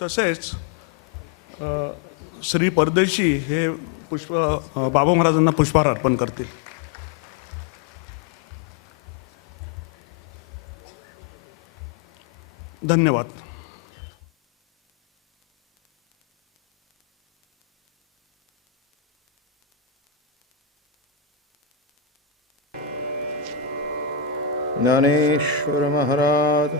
तसेच श्री परदेशी हे बाबा महाराजांना पुष्पहार अर्पण करतील. धन्यवाद. ज्ञानेश्वर महाराज,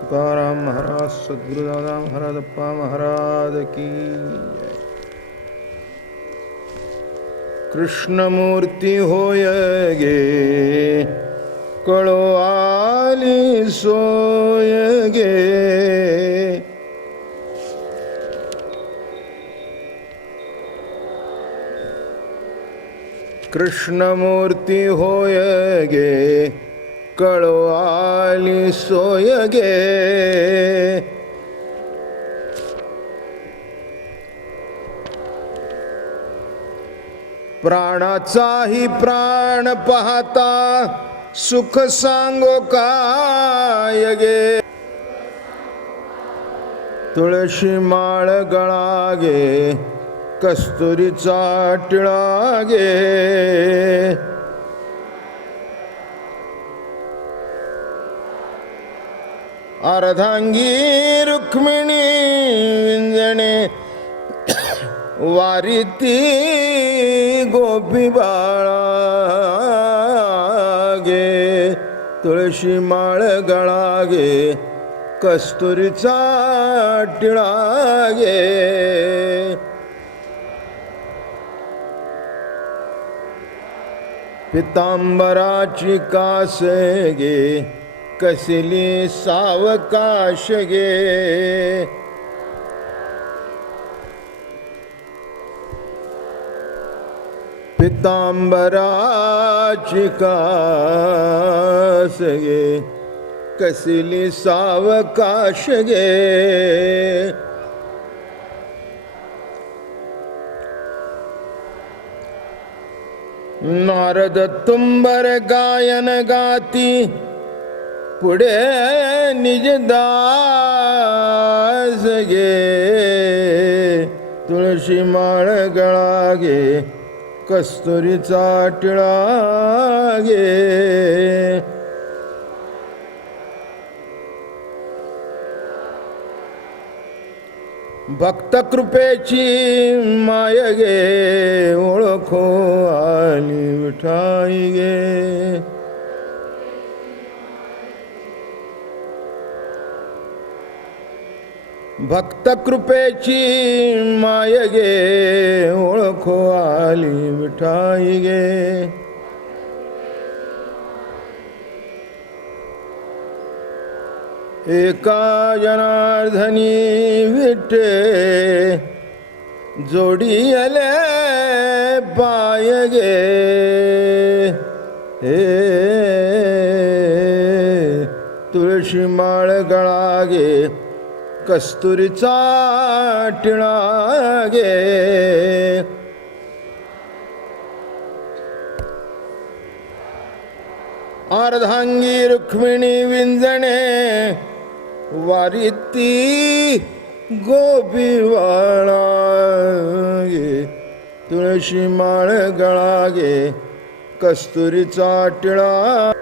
तुकाराम महाराज, सद्गुरुदादा महाराज, अप्पा महाराज की जय. कृष्णमूर्ती होय गे, कळो आली सोय गे. कृष्णमूर्ती होय गे, कळो आली सोय गे. प्राणाचाही प्राण पाहता सुख सांगो काय गे. तुळशी माळ गळा गे, कस्तुरीचा टिळा गे. अर्धांगी रुक्मिणी विंजणे, वारीती गोपी बाळा गे. तुळशी माळ गळा गे, कस्तुरीचा टिळा गे. पितांबराची कास गे, कसली सावकाश गे. पितांबराची कास गे, कसली सावकाश गे. नारद तुंबर गायन गाती, पुढे निज दास गे. तुळशी माळ गळा गे, कस्तुरीचा टिळा गे. भक्त कृपेची माय गे, ओळखो आली विठाई गे. भक्त कृपेची माय गे, ओळखो आली विठाई गे. एका जनार्दनी विठे, जोडी आले पाय गे. हे तुळशी माळ गळा गे, कस्तुरीचा टिळा गे. अर्धांगी रुक्मिणी विंजणे, वारीती गोपी बाळा गे. तुळशी माळ गळा गे, कस्तुरीचा टिळा.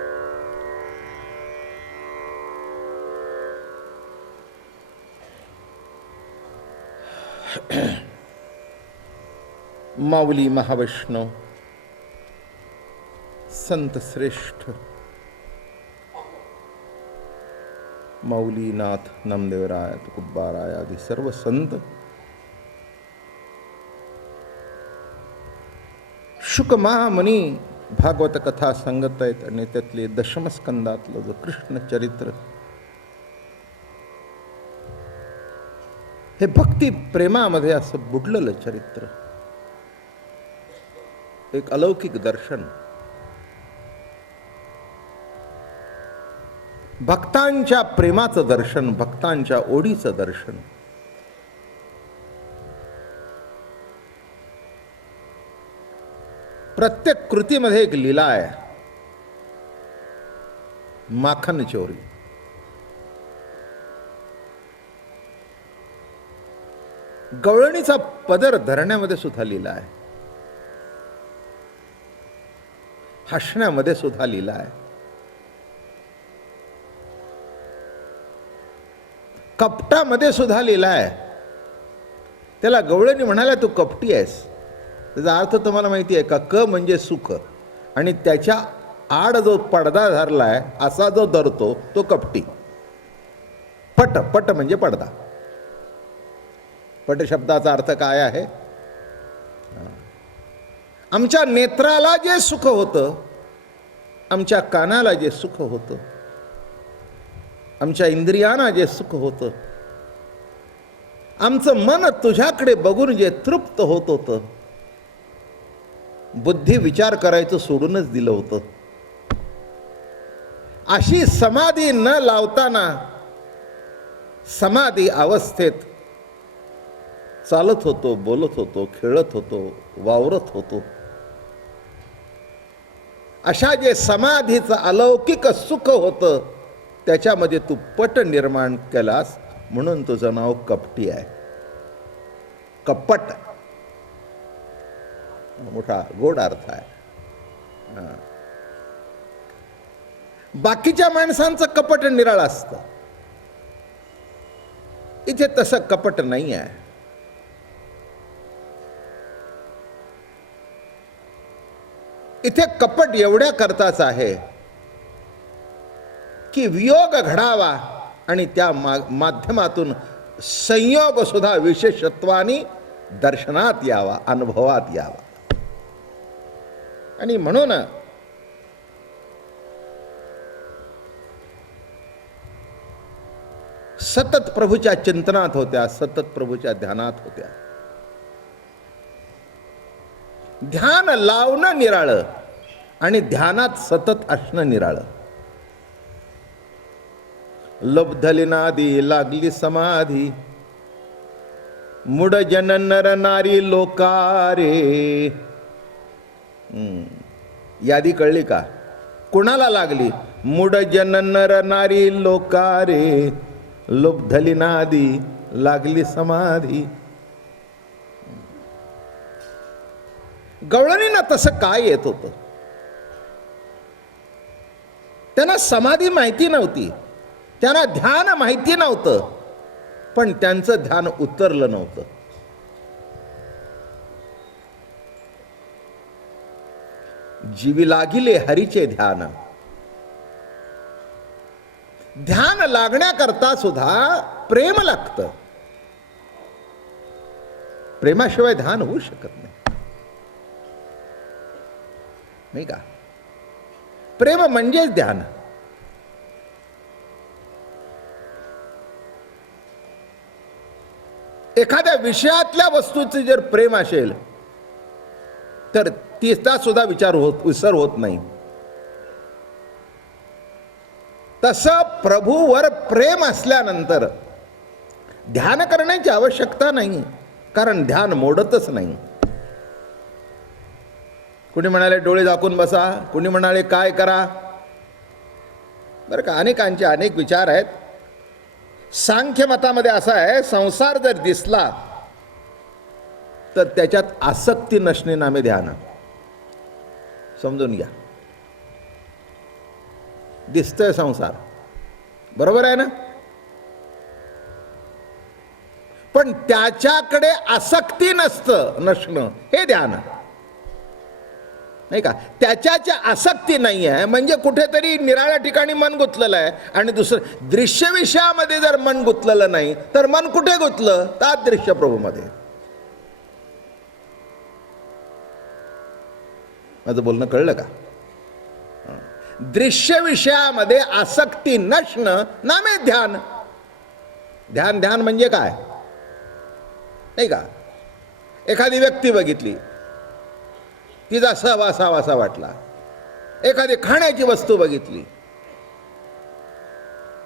माऊली महावैष्णव संत श्रेष्ठ माऊलीनाथ नामदेवराय तुकोबाराय आदी सर्व संत शुक महामुनी भागवत कथा सांगत आहेत. आणि त्यातले दशमस्कंदातलं जो कृष्ण चरित्र, हे भक्ती प्रेमामध्ये असं बुडलेलं चरित्र, एक अलौकिक दर्शन, भक्तांच्या प्रेमाचं दर्शन, भक्तांच्या ओढीचं दर्शन. प्रत्येक कृतीमध्ये एक लीला आहे. माखन चोरी, गवळणीचा पदर धरण्यामध्ये सुद्धा लीला आहे, हसण्यामध्ये सुद्धा लीला आहे, कपटामध्ये सुद्धा लीला आहे. त्याला गवळणी म्हणाला तू कपटी आहेस. त्याचा अर्थ तुम्हाला माहिती आहे का? क म्हणजे सुख, आणि त्याच्या आड जो पडदा धरलाय असा जो धरतो तो कपटी. पट, पट म्हणजे पडदा. पट शब्दाचा अर्थ काय आहे? आमच्या नेत्राला जे सुख होतं, आमच्या कानाला जे सुख होतं, आमच्या इंद्रियांना जे सुख होतं, आमचं मन तुझ्याकडे बघून जे तृप्त होत होतं, बुद्धी विचार करायचं सोडूनच दिलं होतं, अशी समाधी न लावताना समाधी अवस्थेत चालत होतो, बोलत होतो, खेळत होतो, वावरत होतो. अशा जे समाधीचं अलौकिक सुख होतं त्याच्यामध्ये तू पट निर्माण केलास, म्हणून तुझं नाव कपटी आहे. कपट मोठा गोड अर्थ आहे. बाकीच्या माणसांचं कपट निराळ असतं, इथे तसं कपट नाही आहे. इथे कपट एवढ्या करताच आहे की वियोग घडावा आणि त्या माध्यमातून संयोग सुद्धा विशेषत्वाने दर्शनात यावा, अनुभवात यावा. आणि म्हणून सतत प्रभूच्या चिंतनात होत्या, सतत प्रभूच्या ध्यानात होत्या. ध्यान लावणं निराळं आणि ध्यानात सतत असणं निराळं. लब्धली नादी लागली समाधी, मुड जन नर नारी लोकारे. यादी कळली का? कुणाला लागली? मुड जन नर नारी लोकारे, लुब्धली नादी लागली समाधी. गवळणींना तसं काय येत होतं? त्यांना समाधी माहिती नव्हती, त्यांना ध्यान माहिती नव्हतं, पण त्यांचं ध्यान उतरलं नव्हतं. जीवी लागिले हरीचे ध्यान. ध्यान लागण्याकरता सुद्धा प्रेम लागतं. प्रेमाशिवाय ध्यान होऊ शकत नाही, नाही का? प्रेम म्हणजेच ध्यान. एखाद्या विषयातल्या वस्तूचे जर प्रेम असेल तर तिचा सुद्धा विसर होत नाही. तसं प्रभूवर प्रेम असल्यानंतर ध्यान करण्याची आवश्यकता नाही, कारण ध्यान मोडतच नाही. कुणी म्हणाले डोळे झाकून बसा, कुणी म्हणाले काय करा. बरं का, अनेकांचे अनेक विचार आहेत. सांख्य मतामध्ये असा आहे, संसार जर दिसला तर त्याच्यात आसक्ती नसणे नामे ध्यान. समजून घ्या. दिसतोय संसार, बरोबर आहे ना, पण त्याच्याकडे आसक्ती नसणं हे ध्यान, नाही का? त्याच्याची आसक्ती नाही आहे म्हणजे कुठेतरी निराळ्या ठिकाणी मन गुंतलेलं आहे. आणि दुसरं, दृश्य विषयामध्ये जर मन गुंतलेलं नाही तर मन कुठे गुंतलं? तर दृश्य प्रभूमध्ये. माझं बोलणं कळलं का? दृश्य विषयामध्ये आसक्ती नसणं नामे ध्यान. ध्यान ध्यान म्हणजे काय, नाही का? एखादी व्यक्ती बघितली, तिचा सहवासावासा वाटला. एखादी खाण्याची वस्तू बघितली,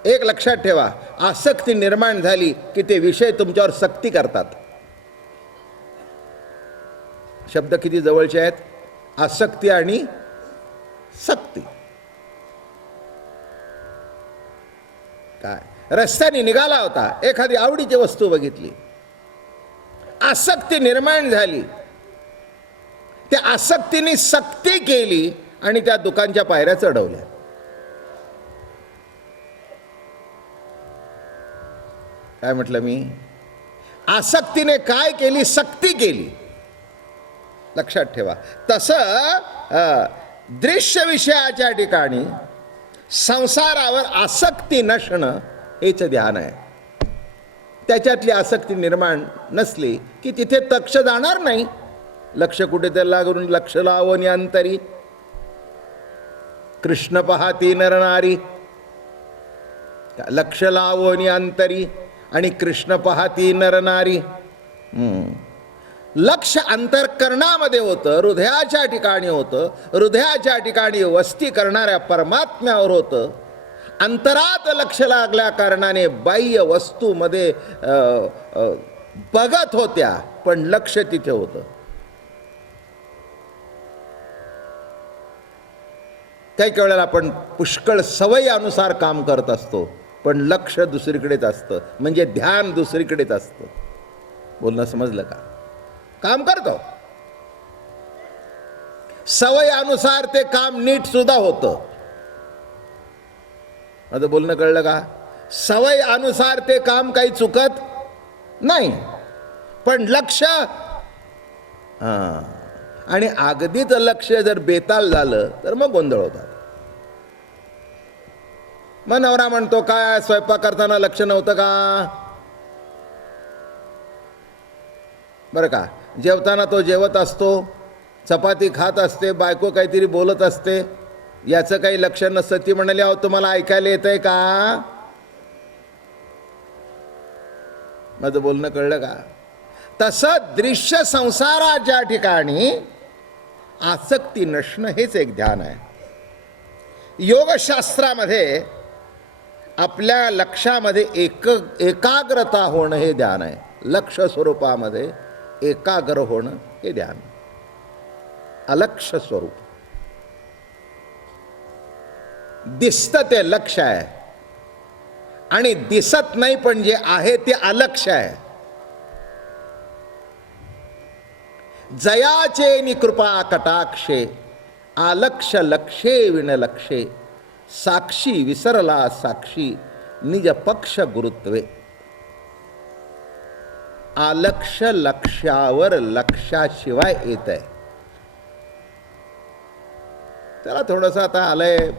एक लक्षात ठेवा, आसक्ती निर्माण झाली की ते विषय तुमच्यावर सक्ती करतात. शब्द किती जवळचे आहेत, आसक्ती आणि सक्ती. काय, रस्त्याने निघाला होता, एखादी आवडीची वस्तू बघितली, आसक्ती निर्माण झाली, त्या आसक्तीने सक्ती केली आणि त्या दुकानच्या पायऱ्या चढवल्या. काय म्हटलं मी? आसक्तीने काय केली? सक्ती केली. लक्षात ठेवा. तसं दृश्य विषयाच्या ठिकाणी संसारावर आसक्ती नसणं हेच ध्यान आहे. त्याच्यातली आसक्ती निर्माण नसली की तिथे लक्ष जाणार नाही. लक्ष कुठेतरी लागून लक्ष लावून अंतरी कृष्ण पाहती नर नारी. लक्ष लावून अंतरी आणि कृष्ण पाहती नर नारी. लक्ष अंतःकरणामध्ये होतं, हृदयाच्या ठिकाणी होतं, हृदयाच्या ठिकाणी वस्ती करणाऱ्या परमात्म्यावर होतं. अंतरात लक्ष लागल्या कारणाने बाह्य वस्तूमध्ये बघत होत्या, पण लक्ष तिथे होतं. काही वेळेला आपण पुष्कळ सवयीनुसार काम करत असतो, पण लक्ष दुसरीकडेच असतं, म्हणजे ध्यान दुसरीकडेच असतं. बोलणं समजलं का? काम करतो, सवयीनुसार ते काम नीट सुद्धा होतं. माझं बोलणं कळलं का? सवयीनुसार ते काम काही चुकत नाही, पण लक्ष आणि अगदीच लक्ष जर बेताल झालं तर मग गोंधळ होतात. मग नवरा म्हणतो, काय स्वयंपाक करताना लक्ष नव्हतं का? बरं का, जेवताना तो जेवत असतो, चपाती खात असते, बायको काहीतरी बोलत असते, याचं काही लक्ष नसतं. ती म्हणाली, अहो तुम्हाला ऐकायला येतंय का? माझं बोलणं कळलं का? तसं दृश्य संसाराच्या ठिकाणी आसक्ती नसणं हेच एक ध्यान आहे. योगशास्त्रामध्ये आपल्या लक्षामध्ये एकाग्रता होणं हे ध्यान आहे. लक्ष स्वरूपामध्ये एकाग्र होणं हे ध्यान. अलक्ष स्वरूप दिसतं ते लक्ष आहे, आणि दिसत नाही पण जे आहे ते अलक्ष आहे. जयाचे निकृपा कटाक्षे आलक्ष लक्षे विनलक्षे साक्षी विसरला साक्षी निज पक्ष गुरुत्वे. आलक्ष लक्षावर लक्षाशिवाय येत आहे. त्याला थोडंसं आता आलंय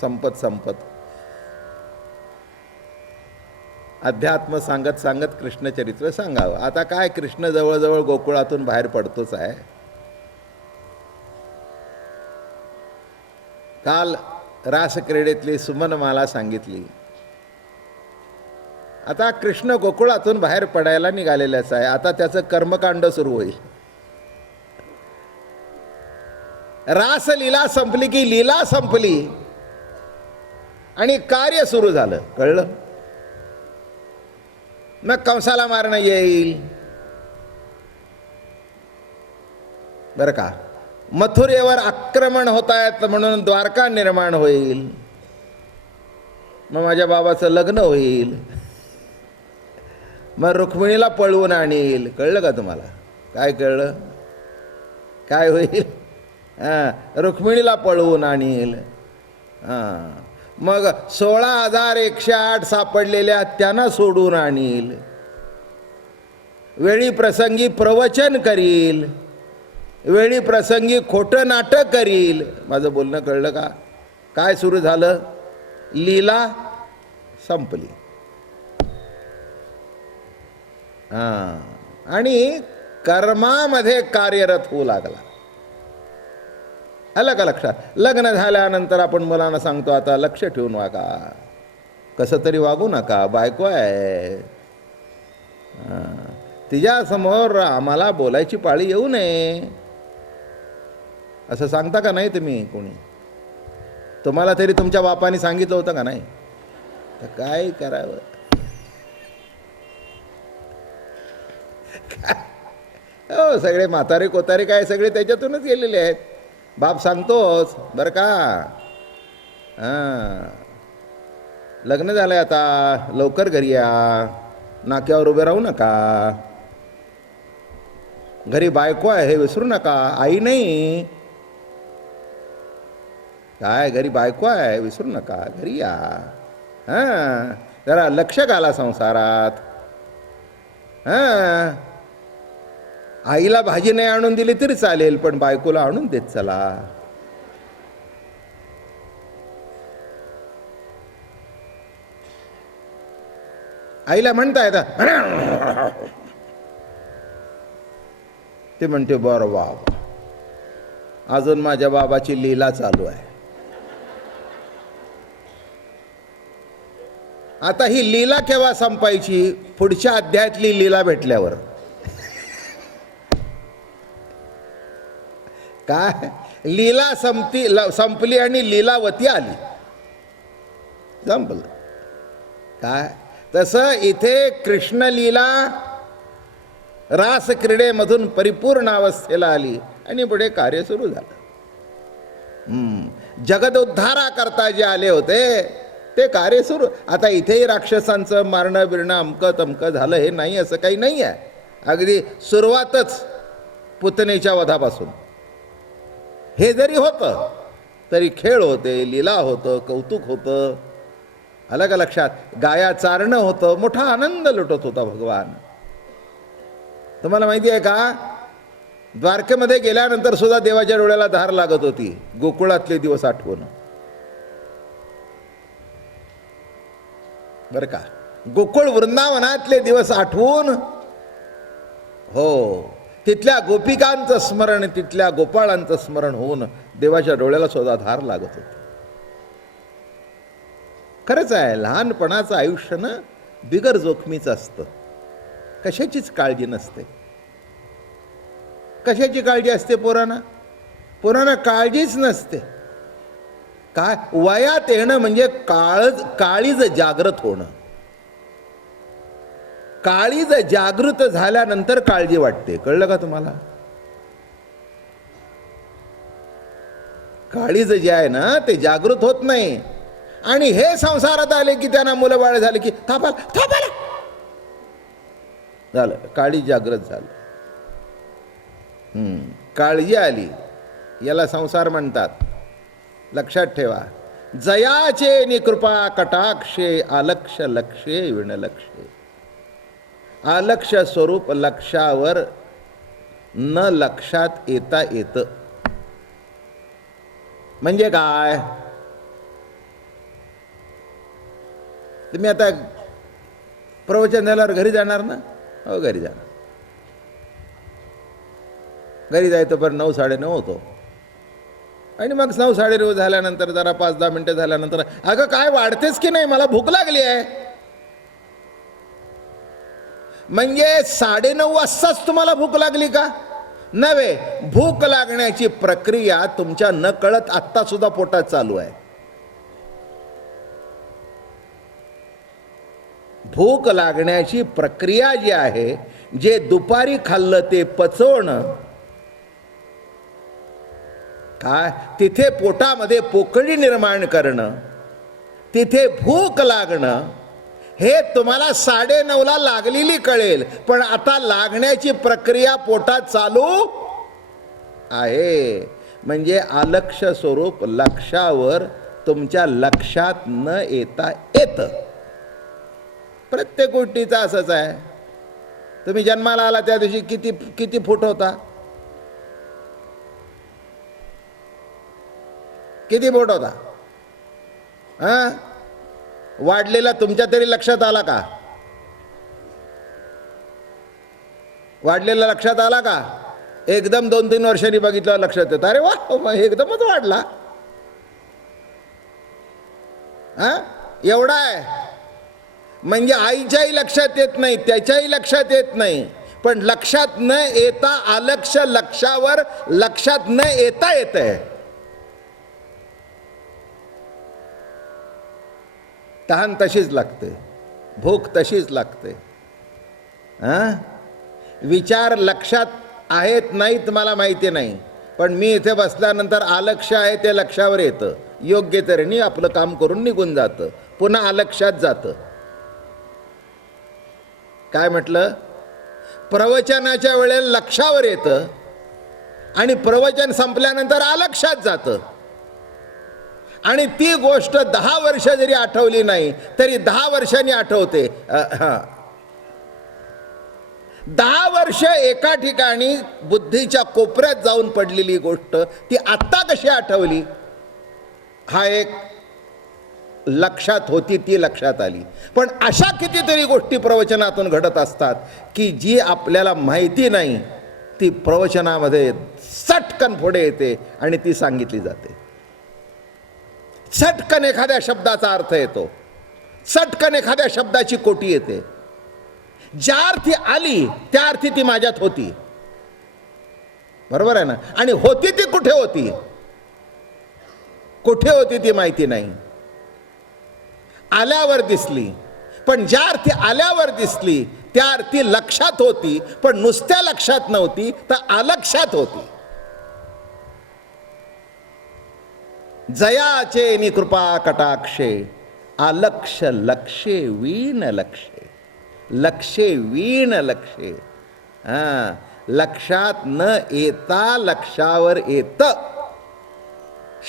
संपत अध्यात्म सांगत सांगत कृष्णचरित्र सांगावं. आता काय, कृष्ण जवळजवळ गोकुळातून बाहेर पडतोच आहे. काल रासक्रीडेतली सुमनमाला सांगितली. आता कृष्ण गोकुळातून बाहेर पडायला निघालेलाच आहे. आता त्याचं कर्मकांड सुरू होईल. रासलीला संपली की लीला संपली आणि कार्य सुरू झालं. कळलं? मग कंसाला मारणं येईल, बरं का. मथुरेवर आक्रमण होत आहेत म्हणून द्वारका निर्माण होईल. मग माझ्या बाबाचं लग्न होईल. मग रुक्मिणीला पळवून आणील. कळलं का तुम्हाला? काय कळलं? काय होईल? रुक्मिणीला पळवून आणील. मग 16,108 सापडलेल्या त्यांना सोडून आणील. वेळी प्रसंगी प्रवचन करील, वेळी प्रसंगी खोटं नाटक करील. माझं बोलणं कळलं का? काय सुरू झालं? लीला संपली. आणि कर्मामध्ये कार्यरत होऊ लागला. आलं का लक्षात? लग्न झाल्यानंतर आपण मुलांना सांगतो, आता लक्ष ठेवून वागा, कसं तरी वागू नका, बायको आहे, तिच्यासमोर आम्हाला बोलायची पाळी येऊ नये, असं सांगता का नाही तुम्ही? कोणी तुम्हाला तरी तुमच्या बापाने सांगितलं होतं का नाही? तर काय करावं? हो, सगळे म्हातारे कोतारे काय सगळे त्याच्यातूनच गेलेले आहेत. बाप सांगतोच बरं का. लग्न झालंय आता, लवकर घरी या, नाक्यावर उभे राहू नका. घरी बायको आहे हे विसरू नका, आई नाही. काय घरी बायको आहे विसरू नका, घरी या. हां, जरा लक्ष घाला संसारात. हां, आईला भाजी नाही आणून दिली तरी चालेल, पण बायकोला आणून देत चला. आईला म्हणता येतं, ते म्हणते बरं बाबा, अजून माझ्या बाबाची लीला चालू आहे. आता ही लीला केव्हा संपायची? पुढच्या अध्यायातली लीला भेटल्यावर. काय लीला संपली आणि लीलावती आली, संपलं. काय तसं इथे कृष्ण लीला रास क्रीडेमधून परिपूर्ण अवस्थेला आली आणि पुढे कार्य सुरू झालं. जगदोद्धारा करता जे आले होते ते कार्य सुरू. आता इथेही राक्षसांचं मारणं बिरणं अमकं तमकं झालं हे नाही असं काही नाही आहे. अगदी सुरुवातच पुतनेच्या वधापासून हे जरी होतं तरी खेळ होते, लीला होतं, कौतुक होतं. आलं का लक्षात? गाया चारणं होतं, मोठा आनंद लुटत होता भगवान. तुम्हाला माहिती आहे का, द्वारकेमध्ये गेल्यानंतर सुद्धा देवाच्या डोळ्याला धार लागत होती गोकुळातले दिवस आठवून. बरं का, गोकुळ वृंदावनातले दिवस आठवून, हो, तिथल्या गोपिकांचं स्मरण, तिथल्या गोपाळांचं स्मरण होऊन देवाच्या डोळ्याला सुद्धा धार लागत होती. खरंच आहे, लहानपणाचं आयुष्य ना बिगर जोखमीचं असतं. कशाचीच काळजी नसते. कशाची काळजी असते पोरांना? पोरांना काळजीच नसते. काय वयात येणं म्हणजे काळीज जागृत होणं. काळीज जागृत झाल्यानंतर काळजी वाटते. कळलं का तुम्हाला? काळीज जे आहे ना ते जागृत होत नाही. आणि हे संसारात आले की त्यांना मुलं बाळ झाले की थापाला झालं, काळी जागृत झालं. काळजी आली, याला संसार म्हणतात. लक्षात ठेवा, जयाचे निकृपा कटाक्षे आलक्ष लक्षे विणलक्षे. आलक्ष स्वरूप लक्षावर न लक्षात येता येतं. म्हणजे काय? तुम्ही आता प्रवचन झाल्यावर घरी जाणार ना? हो, घरी जाणार. घरी जायचं पण 9, 9:30 होतो. आणि मग 9, 9:30 झाल्यानंतर जरा 5-10 मिनटं झाल्यानंतर, अगं काय वाढतेच की नाही, मला भूक लागली आहे. म्हणजे 9:30 वाजताच तुम्हाला भूक लागली का? नव्हे, भूक लागण्याची प्रक्रिया तुमच्या नकळत आत्ता सुद्धा पोटात चालू आहे. भूक लागण्याची प्रक्रिया जी आहे, जे दुपारी खाल्लं ते पचवणं, काय तिथे पोटामध्ये पोकळी निर्माण करणं, तिथे भूक लागणं, हे तुम्हाला 9:30ला लागलेली कळेल. पण आता लागण्याची प्रक्रिया पोटात चालू आहे. म्हणजे अलक्ष स्वरूप लक्षावर तुमच्या लक्षात न येता येतं. प्रत्येक गोष्टीचं असंच आहे. तुम्ही जन्माला आला त्या दिवशी किती फूट होता? किती फूट होता? हां, वाढलेला तुमच्या तरी लक्षात आला का? वाढलेला लक्षात आला का? एकदम 2-3 वर्षांनी बघितलं लक्षात येतं, अरे वा, एकदमच वाढला. हां, एवढा आहे. म्हणजे आईच्याही लक्षात येत नाही, त्याच्याही लक्षात येत नाही. पण लक्षात न येता अलक्ष लक्षावर लक्षात न येता येतंय. तहान तशीच लागते, भूक तशीच लागते. हां, विचार लक्षात आहेत नाहीत मला माहिती नाही, पण मी इथे बसल्यानंतर अलक्ष आहे ते लक्षावर येतं. योग्य तऱ्हेने आपलं काम करून निघून जातं, पुन्हा अलक्षात जातं. काय म्हटलं? प्रवचनाच्या वेळेला लक्षावर येतं आणि प्रवचन संपल्यानंतर अलक्षात जातं. आणि ती गोष्ट 10 वर्ष जरी आठवली नाही तरी 10 वर्षांनी आठवते. 10 वर्ष एका ठिकाणी बुद्धीच्या कोपऱ्यात जाऊन पडलेली गोष्ट ती आत्ता कशी आठवली, हा एक लक्षात होती ती लक्षात आली. पण अशा कितीतरी गोष्टी प्रवचनातून घडत असतात की जी आपल्याला माहिती नाही, ती प्रवचनामध्ये चटकन पुढे येते आणि ती सांगितली जाते. चटकन एखाद्या शब्दाचा अर्थ येतो, चटकन एखाद्या शब्दाची कोटी येते. ज्या अर्थी आली त्या अर्थी ती माझ्यात होती. बरोबर आहे ना? आणि होती ती कुठे होती, कुठे होती ती माहिती नाही. आल्यावर दिसली, पण ज्या अर्थी आल्यावर दिसली त्या अर्थी लक्षात होती, पण नुसत्या लक्षात नव्हती तर अलक्षात होती. जयाचे नि कृपा कटाक्षे अलक्ष लक्षे वीण लक्षे, लक्षे वीण लक्षे. लक्षात न येता लक्षावर येत.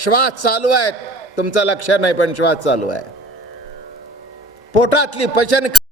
श्वास चालू आहे, तुमचं लक्ष नाही पण श्वास चालू आहे. पोटातली पचन